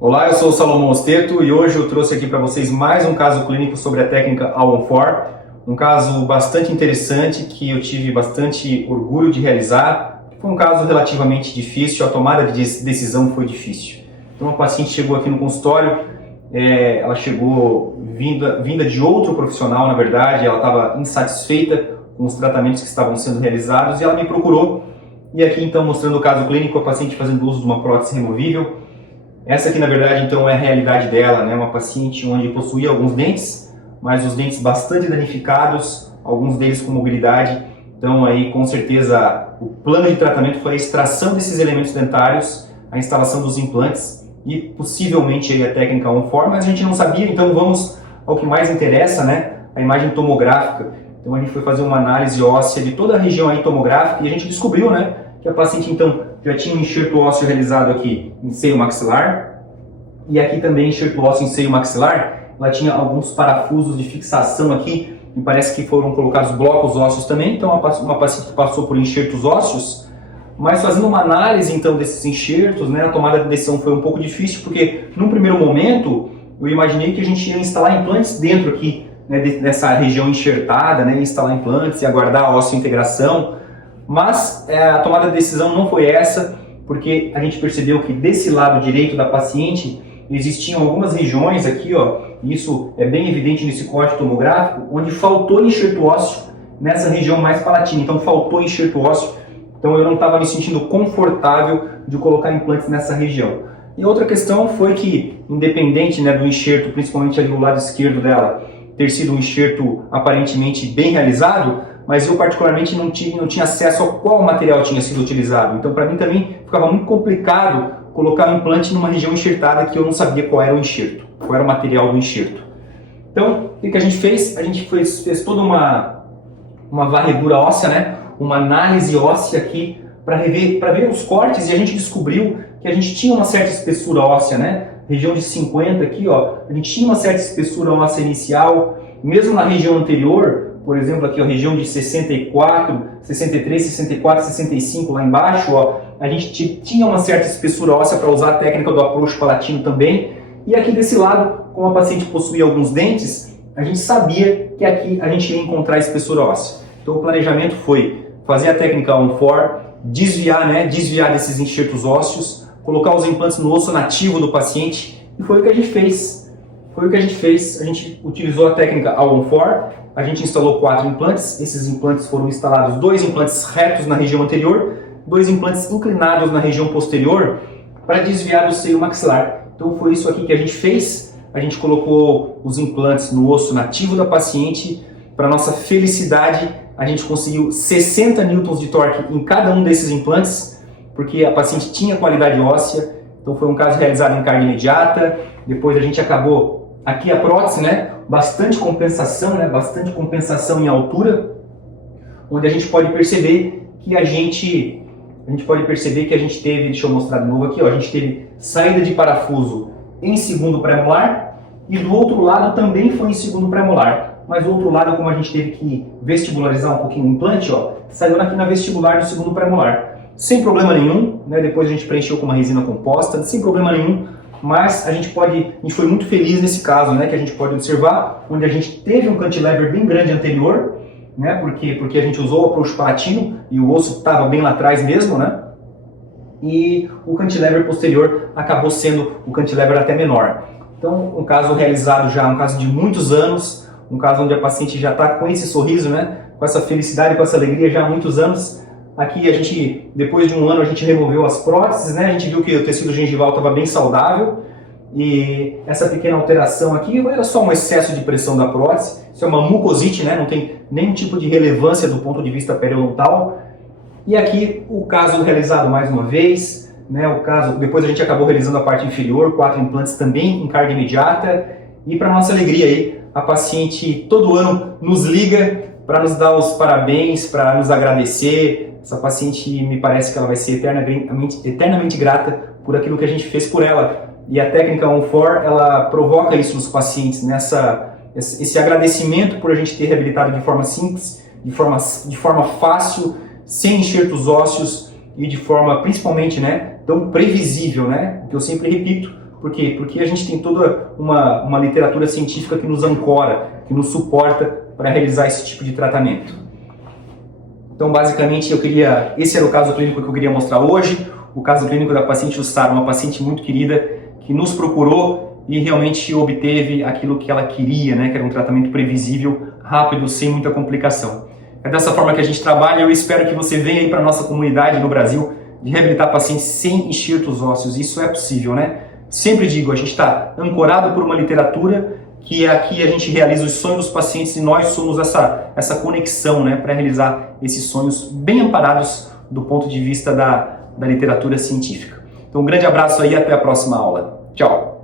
Olá, eu sou o Salomão Osteto e hoje eu trouxe aqui para vocês mais um caso clínico sobre a técnica All-on-4, um caso bastante interessante que eu tive bastante orgulho de realizar. Foi um caso relativamente difícil, a tomada de decisão foi difícil. Então a paciente chegou aqui no consultório, ela chegou vinda de outro profissional, na verdade, ela estava insatisfeita com os tratamentos que estavam sendo realizados e ela me procurou. E aqui então mostrando o caso clínico, a paciente fazendo uso de uma prótese removível. Essa aqui, na verdade, então é a realidade dela, né? Uma paciente onde possuía alguns dentes, mas os dentes bastante danificados, alguns deles com mobilidade. Então, aí, com certeza, o plano de tratamento foi a extração desses elementos dentários, a instalação dos implantes e, possivelmente, aí, a técnica On-4, mas a gente não sabia, então vamos ao que mais interessa, né? A imagem tomográfica. Então, a gente foi fazer uma análise óssea de toda a região aí tomográfica e a gente descobriu, né, que a paciente, então, já tinha um enxerto ósseo realizado aqui em seio maxilar e aqui também enxerto ósseo em seio maxilar. Ela tinha alguns parafusos de fixação aqui e parece que foram colocados blocos ósseos também. Então uma paciente passou por enxertos ósseos, mas fazendo uma análise então desses enxertos, né, a tomada de decisão foi um pouco difícil porque num primeiro momento eu imaginei que a gente ia instalar implantes dentro aqui, né, dessa região enxertada, né, instalar implantes e aguardar a ósseo-integração. Mas a tomada de decisão não foi essa, porque a gente percebeu que desse lado direito da paciente existiam algumas regiões aqui, ó, e isso é bem evidente nesse corte tomográfico, onde faltou enxerto ósseo nessa região mais palatina. Então faltou enxerto ósseo, então eu não estava me sentindo confortável de colocar implantes nessa região. E outra questão foi que, independente, né, do enxerto, principalmente ali do lado esquerdo dela, ter sido um enxerto aparentemente bem realizado, mas eu particularmente não tinha acesso a qual material tinha sido utilizado. Então para mim também ficava muito complicado colocar um implante numa região enxertada que eu não sabia qual era o enxerto, qual era o material do enxerto. Então o que a gente fez? A gente fez toda uma varredura óssea, né? Uma análise óssea aqui para ver os cortes, e a gente descobriu que a gente tinha uma certa espessura óssea, né? Região de 50 aqui, ó, a gente tinha uma certa espessura óssea inicial, mesmo na região anterior. Por exemplo, aqui a região de 64, 63, 64, 65 lá embaixo, ó, a gente tinha uma certa espessura óssea para usar a técnica do approach palatino também. E aqui desse lado, como a paciente possuía alguns dentes, a gente sabia que aqui a gente ia encontrar espessura óssea. Então o planejamento foi fazer a técnica On-4, desviar desses enxertos ósseos, colocar os implantes no osso nativo do paciente, e foi o que a gente fez. A gente utilizou a técnica On-4, a gente instalou 4 implantes, esses implantes foram instalados 2 implantes retos na região anterior, 2 implantes inclinados na região posterior, para desviar do seio maxilar. Então foi isso aqui que a gente fez, a gente colocou os implantes no osso nativo da paciente. Para nossa felicidade, a gente conseguiu 60 newtons de torque em cada um desses implantes, porque a paciente tinha qualidade óssea. Então foi um caso realizado em carga imediata. Depois a gente acabou aqui a prótese, né? Bastante compensação em altura, onde a gente pode perceber que a gente teve, deixa eu mostrar de novo aqui, ó, a gente teve saída de parafuso em segundo premolar e do outro lado também foi em segundo premolar, mas do outro lado, como a gente teve que vestibularizar um pouquinho o implante, ó, saiu aqui na vestibular do segundo premolar, sem problema nenhum, né? Depois a gente preencheu com uma resina composta, sem problema nenhum. Mas a gente foi muito feliz nesse caso, né, que a gente pode observar, onde a gente teve um cantilever bem grande anterior, né, porque a gente usou o approach palatino e o osso estava bem lá atrás mesmo, né, e o cantilever posterior acabou sendo o cantilever até menor. Então, um caso realizado já, um caso de muitos anos, um caso onde a paciente já está com esse sorriso, né, com essa felicidade, com essa alegria já há muitos anos. Aqui a gente, depois de um ano, a gente removeu as próteses, né? A gente viu que o tecido gengival estava bem saudável e essa pequena alteração aqui era só um excesso de pressão da prótese. Isso é uma mucosite, né? Não tem nenhum tipo de relevância do ponto de vista periodontal. E aqui o caso realizado mais uma vez, né? Depois a gente acabou realizando a parte inferior, 4 implantes também em carga imediata. E para nossa alegria aí, a paciente todo ano nos liga para nos dar os parabéns, para nos agradecer. Essa paciente, me parece que ela vai ser eternamente grata por aquilo que a gente fez por ela. E a técnica On-4, ela provoca isso nos pacientes, esse agradecimento por a gente ter reabilitado de forma simples, de forma fácil, sem enxertos ósseos e de forma, principalmente, né, tão previsível, né? Que eu sempre repito, Por quê? Porque a gente tem toda uma literatura científica que nos ancora, que nos suporta para realizar esse tipo de tratamento. Então, basicamente, esse era o caso clínico que eu queria mostrar hoje, o caso clínico da paciente Jussara, uma paciente muito querida que nos procurou e realmente obteve aquilo que ela queria, né, que era um tratamento previsível, rápido, sem muita complicação. É dessa forma que a gente trabalha e eu espero que você venha aí para a nossa comunidade no Brasil de reabilitar pacientes sem enxertos ósseos. Isso é possível, né? Sempre digo, a gente está ancorado por uma literatura que aqui a gente realiza os sonhos dos pacientes e nós somos essa conexão, né, para realizar esses sonhos bem amparados do ponto de vista da literatura científica. Então um grande abraço aí e até a próxima aula. Tchau!